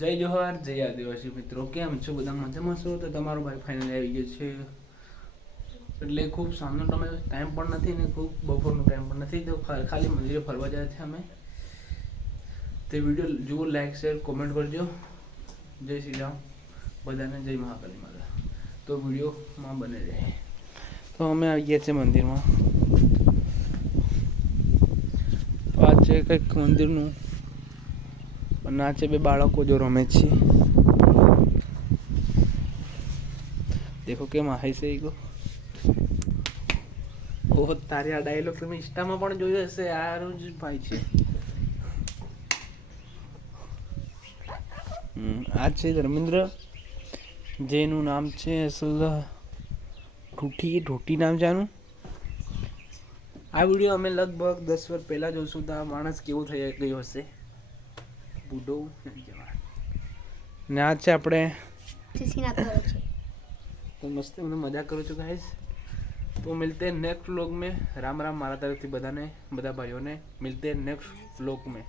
જય જોહાર, જય આદિવાસી મિત્રો. કેમ છો બધા? મજામાં છો? તો તમારો ભાઈ ફાઇનલી આવી ગયો છે. એટલે ખૂબ સાંજનો ટાઈમ પણ નથી ને ખૂબ બપોરનો ટાઈમ પણ નથી, તો ખાલી મંદિરે ફરવા જાય છે અમે. તે વિડીયો જુઓ, લાઈક શેર કોમેન્ટ કરજો. જય શ્રી રામ બધાને, જય મહાકાળી માતા. તો વિડીયોમાં બને રહે. તો અમે આવી ગયા છે મંદિરમાં. તો આ છે કંઈક મંદિરનું, અને આ છે બે બાળકો જો રમે છે. દેખો કેમ હાઈ છે ઈગો. ઓહો, તારી આ ડાયલોગ તમે ઇન્સ્ટામાં પણ જોયો હશે. આ જ ભાઈ છે. આ છે ધર્મેન્દ્ર, જેનું નામ છે અસલ ઢોટી નામ છે આનું. આ વિડીયો અમે લગભગ 10 વર્ષ પહેલા જોઈશું તો આ માણસ કેવો થઈ ગયો હશે, બુઢો. ને આ છે આપણે તો મસ્ત મને મજા કરું છું ગાઈસ. તો મિલતે हैं नेक्स्ट व्लॉग में. राम राम मारा तरफ थी बधाने, બધા ભાઈઓને. मिलते हैं नेक्स्ट व्लॉग में.